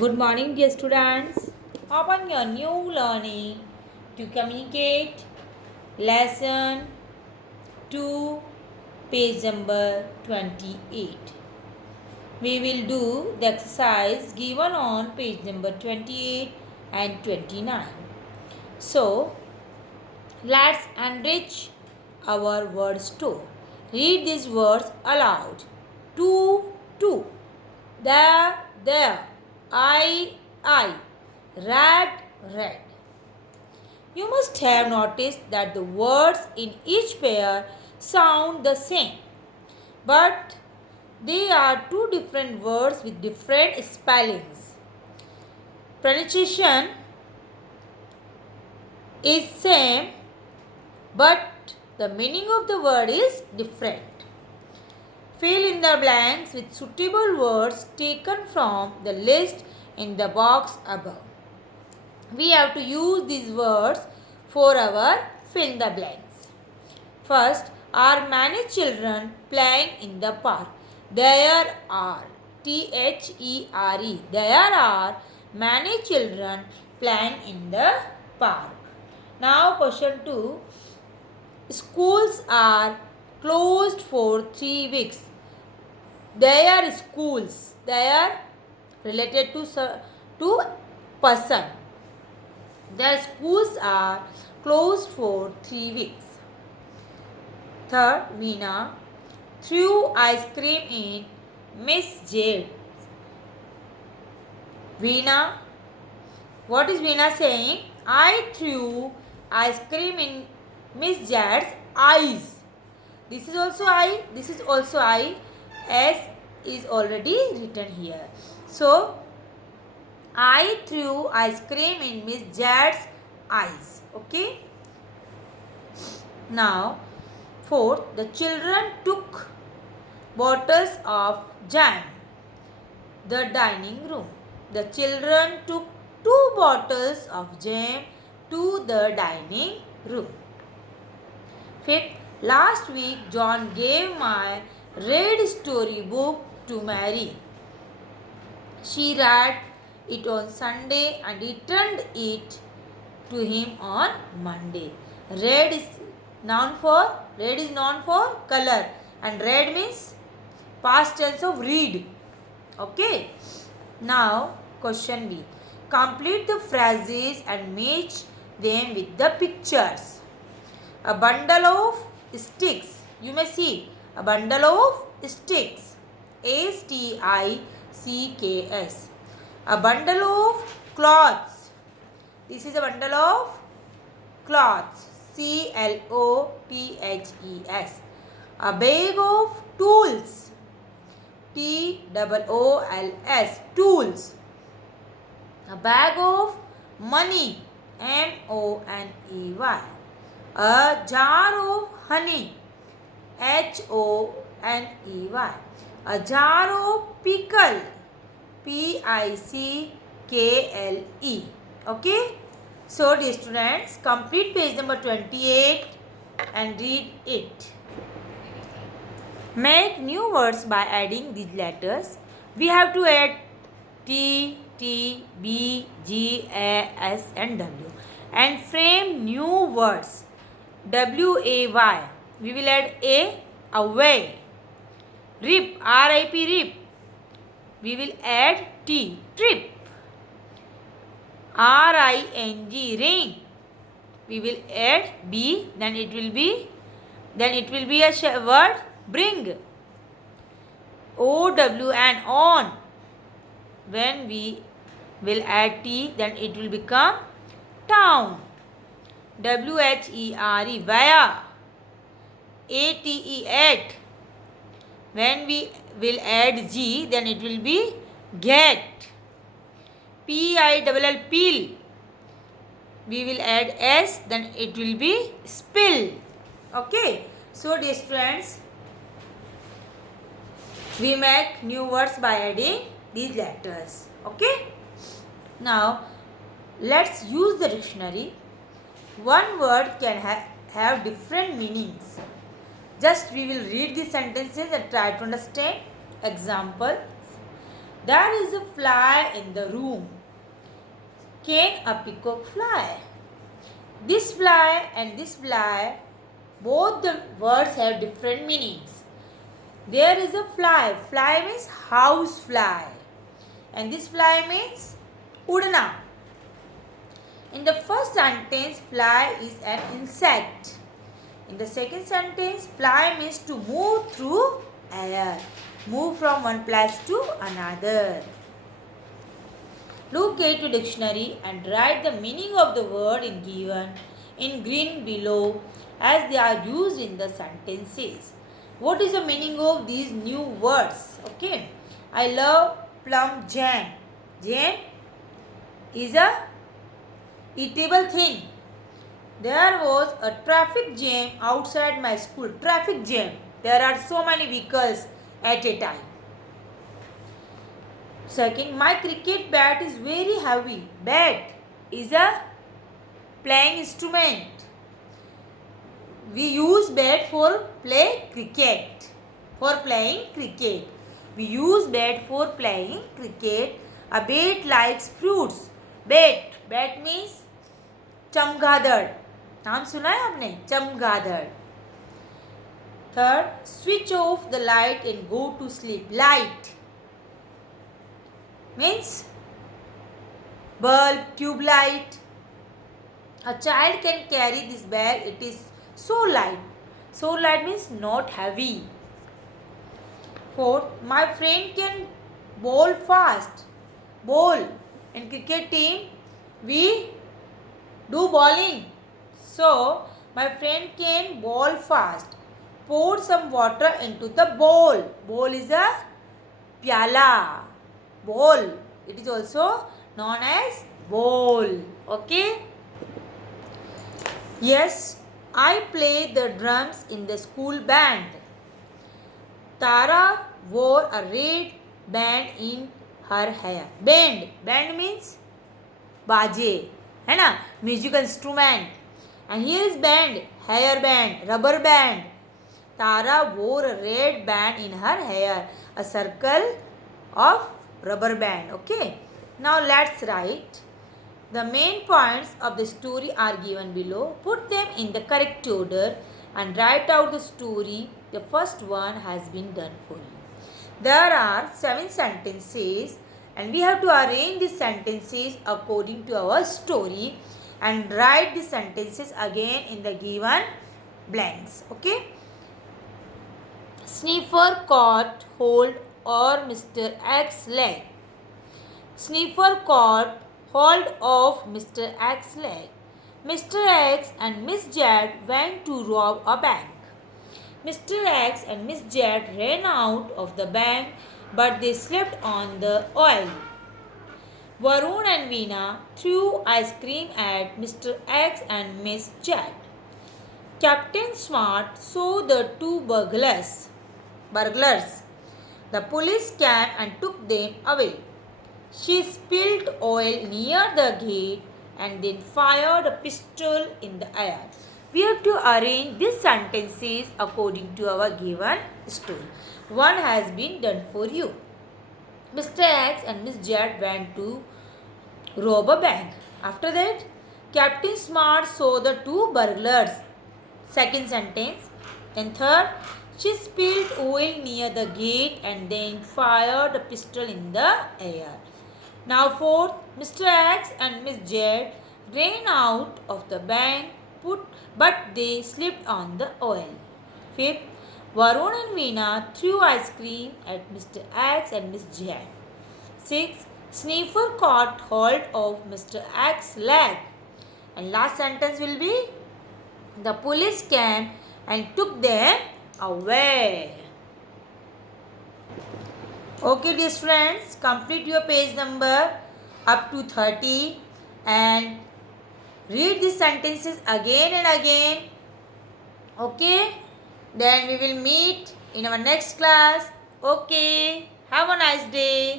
Good morning, dear students. Open your new learning to communicate lesson 2, page number 28. We will do the exercise given on page number 28 and 29. So, let's enrich our word store. Read these words aloud. To, there, I, red, red. You must have noticed that the words in each pair sound the same, but they are two different words with different spellings. Pronunciation is same, but the meaning of the word is different. Fill in the blanks with suitable words taken from the list in the box above. We have to use these words for our fill in the blanks. First, are many children playing in the park? There are. There. There are many children playing in the park. Now, question 2. Schools are closed for 3 weeks. Their schools. They are related to person. Their schools are closed for 3 weeks. Third, Veena threw ice cream in Miss Jade. Veena, what is Veena saying? I threw ice cream in Miss Jade's eyes. This is also I. This is also I. S is already written here. So, I threw ice cream in Miss Jade's eyes. Okay. Now, fourth, the children took bottles of jam. The dining room. The children took 2 bottles of jam to the dining room. Fifth, last week John gave my red storybook to Mary. She read it on Sunday and returned it to him on Monday. Red is known for color, and red means past tense of read. Okay. Now question B. Complete the phrases and match them with the pictures. A bundle of sticks. You may see a bundle of sticks. STICKS. A bundle of cloths. This is a bundle of cloths. CLOTHES. A bag of tools. TOOLS. Tools. A bag of money. MONEY. A jar of honey. HONEY. A jar of pickle. PICKLE. Okay. So, dear students, complete page number 28 and read it. Make new words by adding these letters. We have to add T, B, G, A, S and W. And frame new words. WAY. We will add A, away. Rip, RIP, rip. We will add T, trip. RING, ring. We will add B, then it will be a word, bring. OWN, on. When we will add T, then it will become town. WHERE, where. ATE, at. When we will add G, then it will be get. PILL, peel. We will add S, then it will be spill. Okay. So, dear students, we make new words by adding these letters. Okay. Now, let's use the dictionary. One word can have different meanings. Just we will read the sentences and try to understand. Example. There is a fly in the room. Can a peacock fly? This fly and this fly, both the words have different meanings. There is a fly. Fly means house fly. And this fly means udna. In the first sentence, fly is an insect. In the second sentence, fly means to move through air. Move from one place to another. Look at your dictionary and write the meaning of the word given in green below as they are used in the sentences. What is the meaning of these new words? Okay. I love plum jam. Jam is a eatable thing. There was a traffic jam outside my school. Traffic jam. There are so many vehicles at a time. Second, my cricket bat is very heavy. Bat is a playing instrument. We use bat for play cricket. For playing cricket. We use bat for playing cricket. A bat likes fruits. Bat. Bat means चमगादड़. नाम सुना है आपने? चमगादड़. Third, switch off the light and go to sleep. Light means bulb, tube light. A child can carry this bag. It is so light. So light means not heavy. Fourth, my friend can bowl fast. Bowl. In cricket team, we do bowling. So, my friend can bowl fast. Pour some water into the bowl. Bowl is a pyala. Bowl. It is also known as bowl. Okay. Yes, I play the drums in the school band. Tara wore a red band in her hair. Band. Band means baje. है ना, musical instrument. And here is band, hair band, rubber band. Tara wore a red band in her hair, a circle of rubber band. Okay, now let's write. The main points of the story are given below. Put them in the correct order and write out the story. The first one has been done for you. There are 7 sentences. And we have to arrange the sentences according to our story and write the sentences again in the given blanks. Okay. Sniffer caught hold of Mr. X's leg. Sniffer caught hold of Mr. X's leg. Mr. X and Miss Jet went to rob a bank. Mr. X and Miss Jet ran out of the bank, but they slipped on the oil. Varun and Veena threw ice cream at Mr. X and Miss Jet. Captain Smart saw the 2 burglars. The police came and took them away. She spilled oil near the gate and then fired a pistol in the air. We have to arrange these sentences according to our given story. One has been done for you. Mr. X and Miss Jet went to rob a bank. After that, Captain Smart saw the 2 burglars. Second sentence. And third, she spilled oil near the gate and then fired a pistol in the air. Now fourth, Mr. X and Miss Jet ran out of the bank, but they slipped on the oil. Fifth, Varun and Veena threw ice cream at Mr. X and Miss Jet. Sixth, Sniffer caught hold of Mr. X's leg. And last sentence will be, the police came and took them away. Okay, dear students, complete your page number up to 30 and read these sentences again and again. Okay, then we will meet in our next class. Okay, have a nice day.